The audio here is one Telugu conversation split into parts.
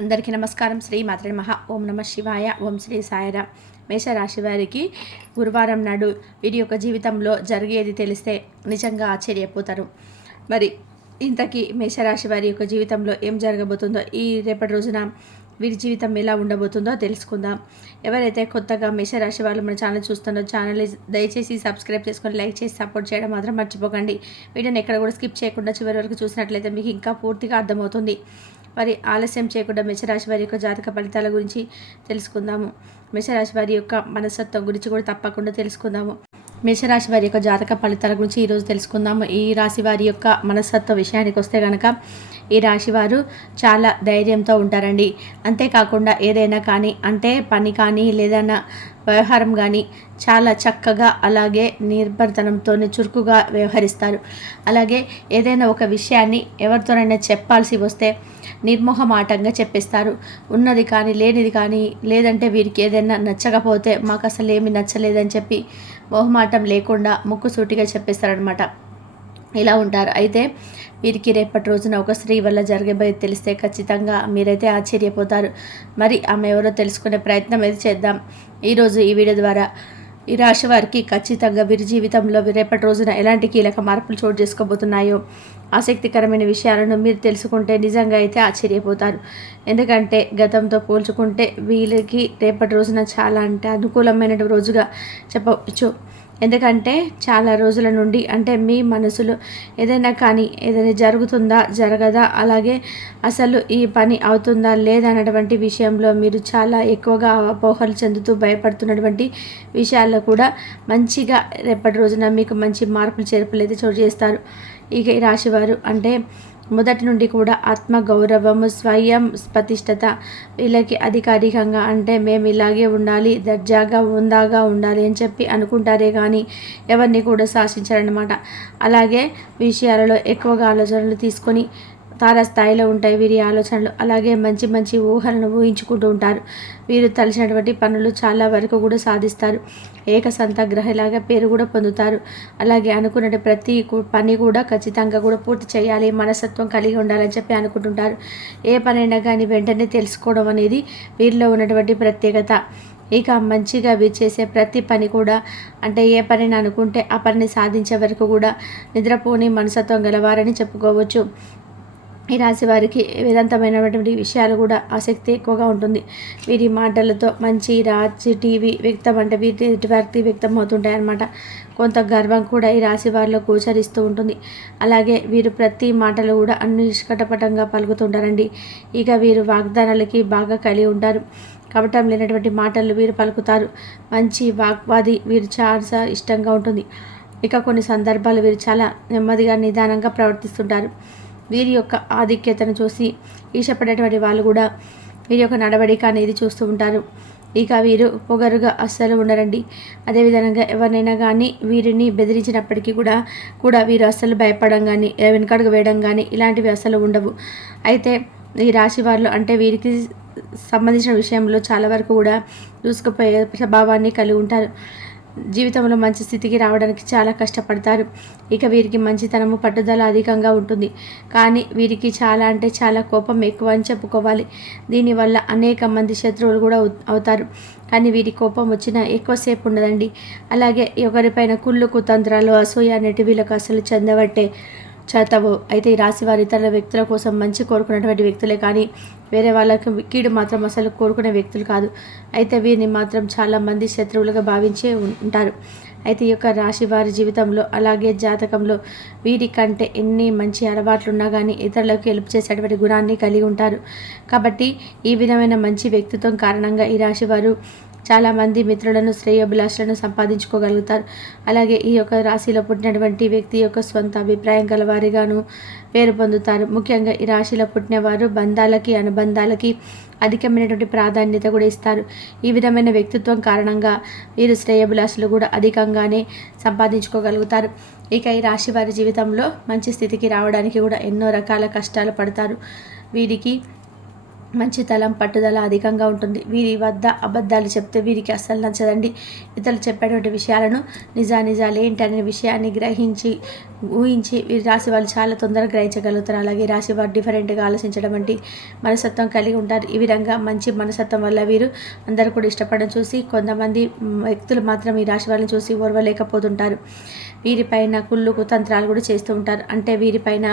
అందరికీ నమస్కారం. శ్రీ మాత్రే నమః. ఓం నమ శివాయ. ఓం శ్రీ సాయిరామ్. మేషరాశి వారికి గురువారం నాడు వీరి యొక్క జీవితంలో జరిగేది తెలిస్తే నిజంగా ఆశ్చర్యపోతారు. మరి ఇంతకీ మేషరాశి వారి యొక్క జీవితంలో ఏం జరగబోతుందో, ఈ రేపటి రోజున వీరి జీవితం ఎలా ఉండబోతుందో తెలుసుకుందాం. ఎవరైతే కొత్తగా మేషరాశి వాళ్ళు మన ఛానల్ చూస్తుందో ఛానల్ దయచేసి సబ్స్క్రైబ్ చేసుకొని లైక్ చేసి సపోర్ట్ చేయడం మాత్రం మర్చిపోకండి. వీడియోని ఎక్కడ కూడా స్కిప్ చేయకుండా చివరి వరకు చూసినట్లయితే మీకు ఇంకా పూర్తిగా అర్థమవుతుంది. మరి ఆలస్యం చేయకుండా మేషరాశి వారి యొక్క జాతక ఫలితాల గురించి తెలుసుకుందాము. మేషరాశి వారి యొక్క మనస్తత్వం గురించి కూడా తప్పకుండా తెలుసుకుందాము. మేషరాశి వారి యొక్క జాతక ఫలితాల గురించి ఈరోజు తెలుసుకుందాము. ఈ రాశి వారి యొక్క మనస్తత్వ విషయానికి వస్తే కనుక ఈ రాశి వారు చాలా ధైర్యంతో ఉంటారండి. అంతేకాకుండా ఏదైనా కానీ అంటే పని కానీ లేదన్నా వ్యవహారం కానీ చాలా చక్కగా అలాగే నిర్భరతనంతో చురుకుగా వ్యవహరిస్తారు. అలాగే ఏదైనా ఒక విషయాన్ని ఎవరితోనైనా చెప్పాల్సి వస్తే నిర్మోహమాటంగా చెప్పేస్తారు. ఉన్నది కానీ లేనిది కానీ లేదంటే వీరికి ఏదైనా నచ్చకపోతే మాకు అసలు ఏమి నచ్చలేదని చెప్పి మొహమాటం లేకుండా ముక్కుసూటిగా చెప్పేస్తారనమాట. ఇలా ఉంటారు. అయితే వీరికి రేపటి రోజున ఒక స్త్రీ వల్ల జరిగేది తెలిస్తే ఖచ్చితంగా మీరైతే ఆశ్చర్యపోతారు. మరి ఆమె ఎవరో తెలుసుకునే ప్రయత్నం అయితే చేద్దాం ఈరోజు ఈ వీడియో ద్వారా. ఈ రాశి వారికి ఖచ్చితంగా వీరి జీవితంలో రేపటి రోజున ఎలాంటి కీలక మార్పులు చోటు చేసుకోబోతున్నాయో ఆసక్తికరమైన విషయాలను మీరు తెలుసుకుంటే నిజంగా అయితే ఆశ్చర్యపోతారు. ఎందుకంటే గతంతో పోల్చుకుంటే వీళ్ళకి రేపటి రోజున చాలా అంటే అనుకూలమైన రోజుగా చెప్పవచ్చు. ఎందుకంటే చాలా రోజుల నుండి అంటే మీ మనసులో ఏదైనా కానీ ఏదైనా జరుగుతుందా జరగదా, అలాగే అసలు ఈ పని అవుతుందా లేదా అన్నటువంటి విషయంలో మీరు చాలా ఎక్కువగా అపోహలు చెందుతూ భయపడుతున్నటువంటి విషయాల్లో కూడా మంచిగా రేపటి రోజున మీకు మంచి మార్పులు చేర్పులు అయితే చోటు చేస్తారు. ఇక ఈ రాశివారు అంటే మొదటి నుండి కూడా ఆత్మగౌరవము, స్వయం ప్రతిష్టత వీళ్ళకి అధికారికంగా అంటే మేము ఇలాగే ఉండాలి, దర్జాగా ఉందాగా ఉండాలి అని చెప్పి అనుకుంటారే కానీ ఎవరిని కూడా శాసించారనమాట. అలాగే విషయాలలో ఎక్కువగా ఆలోచనలు తీసుకొని తారాస్థాయిలో ఉంటాయి వీరి ఆలోచనలు. అలాగే మంచి మంచి ఊహలను ఊహించుకుంటూ ఉంటారు. వీరు తలచినటువంటి పనులు చాలా వరకు కూడా సాధిస్తారు. ఏకసంతగ్రహలాగా పేరు కూడా పొందుతారు. అలాగే అనుకున్న ప్రతి పని కూడా ఖచ్చితంగా కూడా పూర్తి చేయాలి, మనస్తత్వం కలిగి ఉండాలని చెప్పి అనుకుంటుంటారు. ఏ పనైనా కానీ వెంటనే తెలుసుకోవడం అనేది వీరిలో ఉన్నటువంటి ప్రత్యేకత. ఇక మంచిగా వీరు చేసే ప్రతి పని కూడా అంటే ఏ పనిని అనుకుంటే ఆ పనిని సాధించే వరకు కూడా నిద్రపోని మనస్తత్వం గలవారని చెప్పుకోవచ్చు. ఈ రాశి వారికి వేదాంతమైనటువంటి విషయాలు కూడా ఆసక్తి ఎక్కువగా ఉంటుంది. వీరి మాటలతో మంచి రాజీ టీవీ వ్యక్తం అంటే వీరి వ్యక్తి వ్యక్తం అవుతుంటాయి అన్నమాట. కొంత గర్వం కూడా ఈ రాశి వారిలో గోచరిస్తూ ఉంటుంది. అలాగే వీరు ప్రతి మాటలు కూడా నిష్కటపటంగా పలుకుతుంటారండి. ఇక వీరు వాగ్దానాలకి బాగా కలిగి ఉంటారు. కపటం లేనటువంటి మాటలు వీరు పలుకుతారు. మంచి వాగ్వాది వీరు చాలా ఇష్టంగా ఉంటుంది. ఇక కొన్ని సందర్భాలు వీరు చాలా నెమ్మదిగా నిదానంగా ప్రవర్తిస్తుంటారు. వీరి యొక్క ఆధిక్యతను చూసి ఈషపడేటువంటి వాళ్ళు కూడా వీరి యొక్క నడవడిక అనేది చూస్తూ ఉంటారు. ఇక వీరు పొగరుగా అస్సలు ఉండరండి. అదేవిధంగా ఎవరినైనా కానీ వీరిని బెదిరించినప్పటికీ కూడా వీరు అస్సలు భయపడడం కానీ వెనుకడుగు వేయడం కానీ ఇలాంటివి అస్సలు ఉండవు. అయితే ఈ రాశి వారిలో అంటే వీరికి సంబంధించిన విషయంలో చాలా వరకు కూడా దూసుకుపోయే స్వభావాన్ని కలిగి ఉంటారు. జీవితంలో మంచి స్థితికి రావడానికి చాలా కష్టపడతారు. ఇక వీరికి మంచితనము, పట్టుదల అధికంగా ఉంటుంది. కానీ వీరికి చాలా అంటే చాలా కోపం ఎక్కువ అని చెప్పుకోవాలి. దీనివల్ల అనేక మంది శత్రువులు కూడా అవుతారు. కానీ వీరి కోపం వచ్చినా ఎక్కువసేపు ఉండదండి. అలాగే ఎవరిపైన కుళ్ళు కుతంత్రాలు, అసూయ అనేటివి వీళ్ళకి అసలు చెందబట్టే చేతవు. అయితే ఈ రాశి వారి ఇతర వ్యక్తుల కోసం మంచి కోరుకున్నటువంటి వ్యక్తులే కానీ వేరే వాళ్ళకి కీడు మాత్రం అసలు కోరుకునే వ్యక్తులు కాదు. అయితే వీరిని మాత్రం చాలా మంది శత్రువులుగా భావించే ఉంటారు. అయితే ఈ యొక్క రాశి వారి జీవితంలో అలాగే జాతకంలో వీరికంటే ఎన్ని మంచి అలవాట్లు ఉన్నా కానీ ఇతరులకు హెల్ప్ చేసేటువంటి గుణాన్ని కలిగి ఉంటారు. కాబట్టి ఈ విధమైన మంచి వ్యక్తిత్వం కారణంగా ఈ రాశి వారు చాలామంది మిత్రులను, శ్రేయోభిలాషులను సంపాదించుకోగలుగుతారు. అలాగే ఈ యొక్క రాశిలో పుట్టినటువంటి వ్యక్తి యొక్క సొంత అభిప్రాయం గలవారిగాను పేరు పొందుతారు. ముఖ్యంగా ఈ రాశిలో పుట్టినవారు బంధాలకి, అనుబంధాలకి అధికమైనటువంటి ప్రాధాన్యత కూడా ఇస్తారు. ఈ విధమైన వ్యక్తిత్వం కారణంగా వీరు శ్రేయోభిలాషులు కూడా అధికంగానే సంపాదించుకోగలుగుతారు. ఇక ఈ రాశి వారి జీవితంలో మంచి స్థితికి రావడానికి కూడా ఎన్నో రకాల కష్టాలు పడతారు. వీరికి మంచితనం పట్టుదల అధికంగా ఉంటుంది. వీరి వద్ద అబద్ధాలు చెప్తే వీరికి అస్సలు నచ్చదండి. ఇతరులు చెప్పేటువంటి విషయాలను నిజాలు ఏంటనే విషయాన్ని ఊహించి వీరి రాశి వాళ్ళు చాలా తొందరగా గ్రహించగలుగుతారు. అలాగే రాశి వారు డిఫరెంట్గా ఆలోచించడం వంటి మనస్తత్వం కలిగి ఉంటారు. ఈ విధంగా మంచి మనస్తత్వం వల్ల వీరు అందరూ కూడా ఇష్టపడడం చూసి కొంతమంది వ్యక్తులు మాత్రం ఈ రాశి వాళ్ళని చూసి ఓర్వలేకపోతుంటారు. వీరిపైన కుళ్ళు కుతంత్రాలు కూడా చేస్తూ ఉంటారు. అంటే వీరిపైన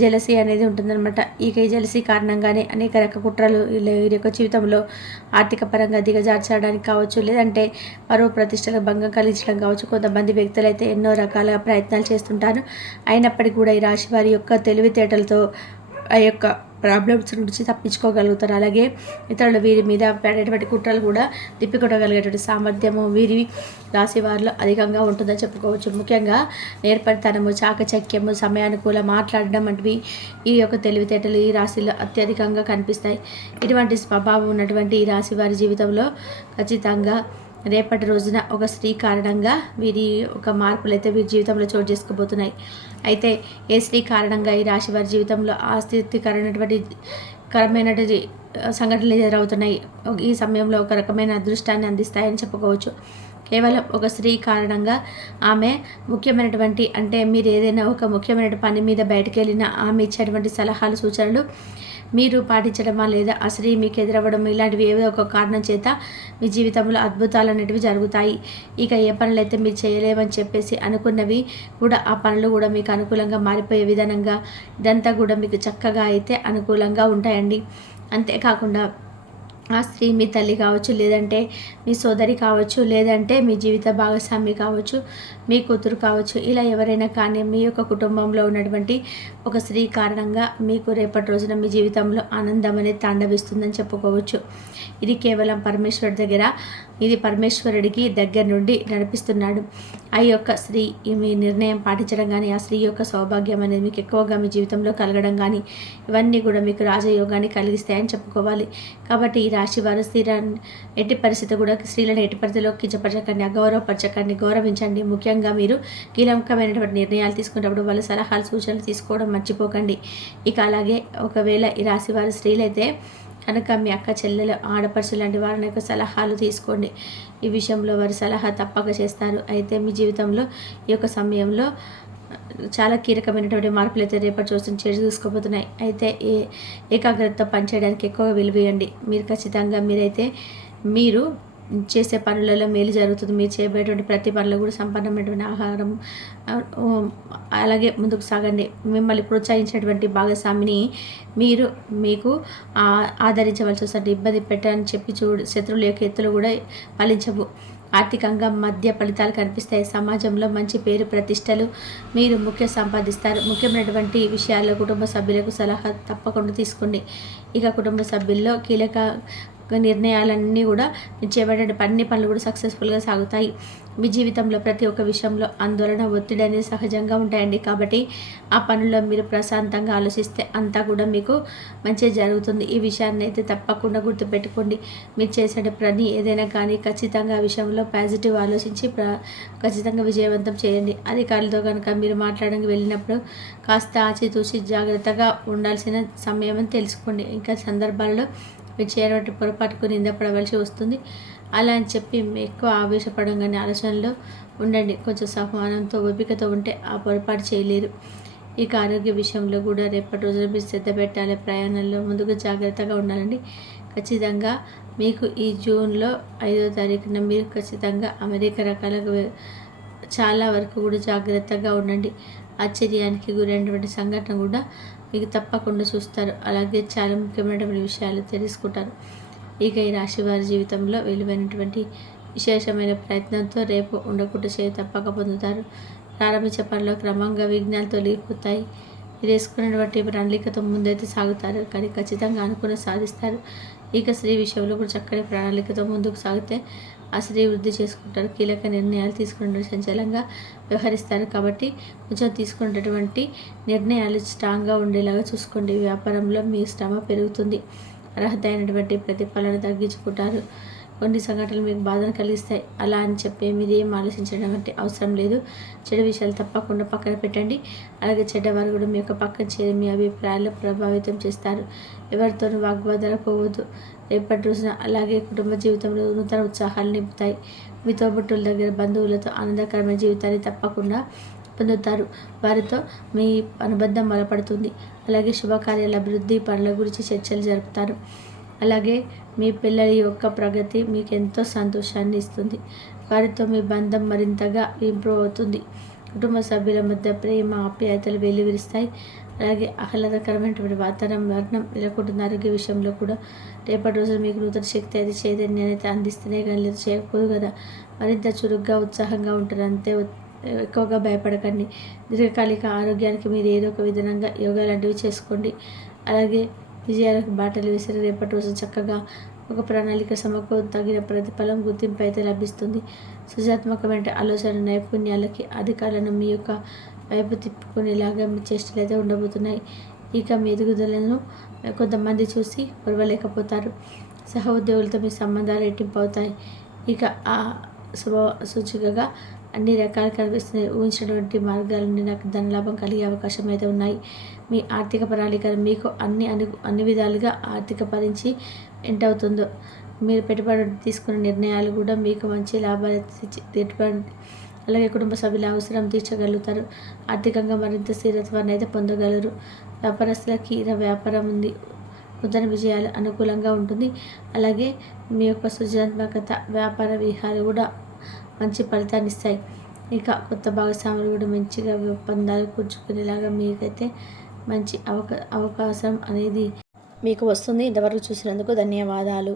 జెలసీ అనేది ఉంటుందన్నమాట. ఈ జెలసీ కారణంగానే అనేక రకాల కుట్రలు వీరి యొక్క జీవితంలో ఆర్థిక పరంగా దిగజార్చడానికి కావచ్చు, లేదంటే పరువు ప్రతిష్టలకు భంగం కలిగించడం కావచ్చు. కొంతమంది వ్యక్తులు అయితే ఎన్నో రకాల ప్రయత్నాలు చేస్తుంటారు. అయినప్పటికీ కూడా ఈ రాశి వారి యొక్క తెలివితేటలతో ఆ యొక్క ప్రాబ్లమ్స్ నుంచి తప్పించుకోగలుగుతారు. అలాగే ఇతరులు వీరి మీద పడేటువంటి కుట్రలు కూడా తిప్పికొట్టగలిగేటువంటి సామర్థ్యము వీరి రాశి వారిలో అధికంగా ఉంటుందని చెప్పుకోవచ్చు. ముఖ్యంగా నేర్పరితనము, చాకచక్యము, సమయానుకూల మాట్లాడడం వంటివి ఈ యొక్క తెలివితేటలు ఈ రాశిలో అత్యధికంగా కనిపిస్తాయి. ఇటువంటి స్వభావం ఉన్నటువంటి ఈ రాశి వారి జీవితంలో ఖచ్చితంగా రేపటి రోజున ఒక స్త్రీ కారణంగా వీరి ఒక మార్పులు అయితే వీరి జీవితంలో చోటు చేసుకోబోతున్నాయి. అయితే ఏ స్త్రీ కారణంగా ఈ రాశి వారి జీవితంలో కరమైనటువంటి సంఘటనలు ఎదురవుతున్నాయి. ఈ సమయంలో ఒక రకమైన అదృష్టాన్ని అందిస్తాయని చెప్పుకోవచ్చు. కేవలం ఒక స్త్రీ కారణంగా ఆమె ముఖ్యమైనటువంటి అంటే మీరు ఏదైనా ఒక ముఖ్యమైన పని మీద బయటకు వెళ్ళినా ఆమె ఇచ్చేటువంటి సలహాలు సూచనలు మీరు పాటించడమా లేదా ఆ స్త్రీ మీకు ఎదురవ్వడం ఇలాంటివి ఏదో ఒక కారణం చేత మీ జీవితంలో అద్భుతాలు అనేటివి జరుగుతాయి. ఇక ఏ పనులైతే మీరు చేయలేమని చెప్పేసి అనుకున్నవి కూడా ఆ పనులు కూడా మీకు అనుకూలంగా మారిపోయే విధానంగా ఇదంతా కూడా మీకు చక్కగా అయితే అనుకూలంగా ఉంటాయండి. అంతేకాకుండా ఆ స్త్రీ మీ తల్లి కావచ్చు, లేదంటే మీ సోదరి కావచ్చు, లేదంటే మీ జీవిత భాగస్వామి కావచ్చు, మీ కూతురు కావచ్చు, ఇలా ఎవరైనా కానీ మీ యొక్క కుటుంబంలో ఉన్నటువంటి ఒక స్త్రీ కారణంగా మీకు రేపటి రోజున మీ జీవితంలో ఆనందం అనేది తాండవిస్తుందని చెప్పుకోవచ్చు. ఇది కేవలం పరమేశ్వరుడి దగ్గర, ఇది పరమేశ్వరుడికి దగ్గర నుండి నడిపిస్తున్నాడు. ఆ యొక్క స్త్రీ మీ నిర్ణయం పాటించడం కానీ, ఆ స్త్రీ యొక్క సౌభాగ్యం అనేది మీకు ఎక్కువగా మీ జీవితంలో కలగడం కానీ ఇవన్నీ కూడా మీకు రాజయోగాన్ని కలిగిస్తాయని చెప్పుకోవాలి. కాబట్టి ఈ రాశి వారు ఎట్టి పరిస్థితి కూడా స్త్రీలను ఎట్టి పరిస్థితిలో కించపరచకండి, అగౌరవపరచకండి, గౌరవించండి. ముఖ్యంగా మీరు కీలకమైనటువంటి నిర్ణయాలు తీసుకునేటప్పుడు వాళ్ళ సలహాలు సూచనలు తీసుకోవడం మర్చిపోకండి. ఇక అలాగే ఒకవేళ ఈ రాశి వారి స్త్రీలైతే కనుక మీ అక్క చెల్లెలు ఆడపడుచు లాంటి వారిని యొక్క సలహాలు తీసుకోండి. ఈ విషయంలో వారి సలహా తప్పక చేస్తారు. అయితే మీ జీవితంలో ఈ యొక్క సమయంలో చాలా కీలకమైనటువంటి మార్పులు అయితే రేపటి రోజున తీసుకోబోతున్నాయి. అయితే ఏకాగ్రతతో పనిచేయడానికి ఎక్కువగా విలువేయండి. మీరు ఖచ్చితంగా మీరు చేసే పనులలో మేలు జరుగుతుంది. మీరు చేయబోయేటువంటి ప్రతి పనులు కూడా సంపన్నమైనటువంటి ఆహారం అలాగే ముందుకు సాగండి. మిమ్మల్ని ప్రోత్సహించినటువంటి భాగస్వామిని మీకు ఆదరించవలసి వస్తుంది. ఇబ్బంది పెట్టని చెప్పి శత్రువుల యొక్క ఎత్తులు కూడా ఫలించవు. ఆర్థికంగా మధ్య ఫలితాలు కనిపిస్తాయి. సమాజంలో మంచి పేరు ప్రతిష్టలు మీరు సంపాదిస్తారు. ముఖ్యమైనటువంటి విషయాల్లో కుటుంబ సభ్యులకు సలహా తప్పకుండా తీసుకోండి. ఇక కుటుంబ సభ్యుల్లో కీలక నిర్ణయాలన్నీ కూడా మీరు చేపట్టే అన్ని పనులు కూడా సక్సెస్ఫుల్గా సాగుతాయి. మీ జీవితంలో ప్రతి ఒక్క విషయంలో ఆందోళన, ఒత్తిడి అనేది సహజంగా ఉంటాయండి. కాబట్టి ఆ పనుల్లో మీరు ప్రశాంతంగా ఆలోచిస్తే అంతా కూడా మీకు మంచిగా జరుగుతుంది. ఈ విషయాన్ని అయితే తప్పకుండా గుర్తుపెట్టుకోండి. మీరు చేసే పని ఏదైనా కానీ ఖచ్చితంగా ఆ విషయంలో పాజిటివ్ ఆలోచించి ఖచ్చితంగా విజయవంతం చేయండి. అధికారులతో కనుక మీరు మాట్లాడడానికి వెళ్ళినప్పుడు కాస్త ఆచితూచి జాగ్రత్తగా ఉండాల్సిన సమయం అని తెలుసుకోండి. ఇంకా సందర్భాల్లో మీరు చేయబట్టి పొరపాటుకు నిందపడవలసి వస్తుంది. అలా అని చెప్పి ఎక్కువ ఆవేశపడంగానే ఆలోచనలో ఉండండి. కొంచెం సహమానంతో ఓపికతో ఉంటే ఆ పొరపాటు చేయలేరు. ఇక ఆరోగ్య విషయంలో కూడా రేపటి రోజున మీరు శ్రద్ధ పెట్టాలి. ప్రయాణంలో ముందుగా జాగ్రత్తగా ఉండాలండి. ఖచ్చితంగా మీకు ఈ జూన్లో 5వ తారీఖున మీరు ఖచ్చితంగా అమెరికా రకాలుగా చాలా వరకు కూడా జాగ్రత్తగా ఉండండి. ఆశ్చర్యానికి గురైనటువంటి సంఘటన కూడా మీకు తప్పకుండా చూస్తారు. అలాగే చాలా ముఖ్యమైనటువంటి విషయాలు తెలుసుకుంటారు. ఇక ఈ రాశి వారి జీవితంలో విలువైనటువంటి విశేషమైన ప్రయత్నంతో రేపు ఉండకుండా తప్పక పొందుతారు. ప్రారంభించే పనిలో క్రమంగా విఘ్నాలు తొలగిపోతాయి. మీరు వేసుకున్నటువంటి ప్రణాళికతో ముందైతే సాగుతారు, కానీ ఖచ్చితంగా అనుకుని సాధిస్తారు. ఇక స్త్రీ విషయంలో కూడా చక్కని ప్రణాళికతో ముందుకు సాగితే ఆ స్త్రీ వృద్ధి చేసుకుంటారు. కీలక నిర్ణయాలు తీసుకునే సంచలంగా వ్యవహరిస్తారు. కాబట్టి కొంచెం తీసుకున్నటువంటి నిర్ణయాలు స్ట్రాంగ్గా ఉండేలాగా చూసుకోండి. వ్యాపారంలో మీ శ్రమ పెరుగుతుంది. అర్హత అయినటువంటి ప్రతిఫలాన్ని తగ్గించుకుంటారు. కొన్ని సంఘటనలు మీకు బాధను కలిగిస్తాయి. అలా అని చెప్పి మీరు ఏం ఆలోచించడం అంటే అవసరం లేదు. చెడు విషయాలు తప్పకుండా పక్కన పెట్టండి. అలాగే చెడ్డవారు కూడా మీ యొక్క పక్కన చేరి మీ అభిప్రాయాలను ప్రభావితం చేస్తారు. ఎవరితోనూ వాగ్వాదాలు పోవద్దు. రేపటి రోజున అలాగే కుటుంబ జీవితంలో నూతన ఉత్సాహాలు నింపుతాయి. మీ తోబుట్టుల దగ్గర బంధువులతో ఆనందకరమైన జీవితాన్ని తప్పకుండా పొందుతారు. వారితో మీ అనుబంధం బలపడుతుంది. అలాగే శుభకార్యాల అభివృద్ధి పనుల గురించి చర్చలు జరుపుతారు. అలాగే మీ పిల్లల యొక్క ప్రగతి మీకు ఎంతో సంతోషాన్ని ఇస్తుంది. వారితో మీ బంధం మరింతగా ఇంప్రూవ్ అవుతుంది. కుటుంబ సభ్యుల మధ్య ప్రేమ ఆప్యాయతలు వెల్లివిరుస్తాయి. అలాగే ఆహ్లాదకరమైనటువంటి వాతావరణం నెలకొంటుంది. ఆరోగ్య విషయంలో కూడా రేపటి రోజున మీకు నూతన శక్తి అయితే చైతన్యాన్ని అయితే అందిస్తేనే కానీ లేదు చేయకూడదు కదా. మరింత చురుగ్గా ఉత్సాహంగా ఉంటారు. అంతే ఎక్కువగా భయపడకండి. దీర్ఘకాలిక ఆరోగ్యానికి మీరు ఏదో ఒక విధంగా యోగా లాంటివి చేసుకోండి. అలాగే విజయాలకు బాటలు వేసి రేపటి రోజు చక్కగా ఒక ప్రణాళిక తగిన ప్రతిఫలం గుర్తింపు అయితే లభిస్తుంది. సృజనాత్మకమైన ఆలోచన నైపుణ్యాలకి అధికారులను మీ యొక్క వైపు తిప్పుకునేలాగా మీ చేష్టలు అయితే ఉండబోతున్నాయి. ఇక మీ ఎదుగుదలను కొంతమంది చూసి ఓర్వలేకపోతారు. సహ ఉద్యోగులతో మీ సంబంధాలు రెట్టింపు అవుతాయి. ఇక ఆ సూచికగా అన్ని రకాలు కనిపిస్తున్నాయి. ఊహించినటువంటి మార్గాల నుండి నాకు ధనలాభం కలిగే అవకాశం అయితే ఉన్నాయి. మీ ఆర్థిక ప్రణాళికలు మీకు అన్ని విధాలుగా ఆర్థిక భరించి ఎంతవుతుందో మీరు పెట్టుబడి తీసుకున్న నిర్ణయాలు కూడా మీకు మంచి లాభాలు పెట్టుబడి. అలాగే కుటుంబ సభ్యుల అవసరం తీర్చగలుగుతారు. ఆర్థికంగా మరింత స్థిరత్వాన్ని అయితే పొందగలరు. వ్యాపారస్తులకి వ్యాపారం ఉంది. నూతన విజయాలు అనుకూలంగా ఉంటుంది. అలాగే మీ యొక్క సృజనాత్మకత వ్యాపార వ్యూహాలు కూడా మంచి ఫలితాన్ని ఇస్తాయి. ఇక కొత్త భాగస్వాములు కూడా మంచిగా ఒప్పందాలు కూర్చుకునేలాగా మీకైతే మంచి అవకాశం అనేది మీకు వస్తుంది. ఇంతవరకు చూసినందుకు ధన్యవాదాలు.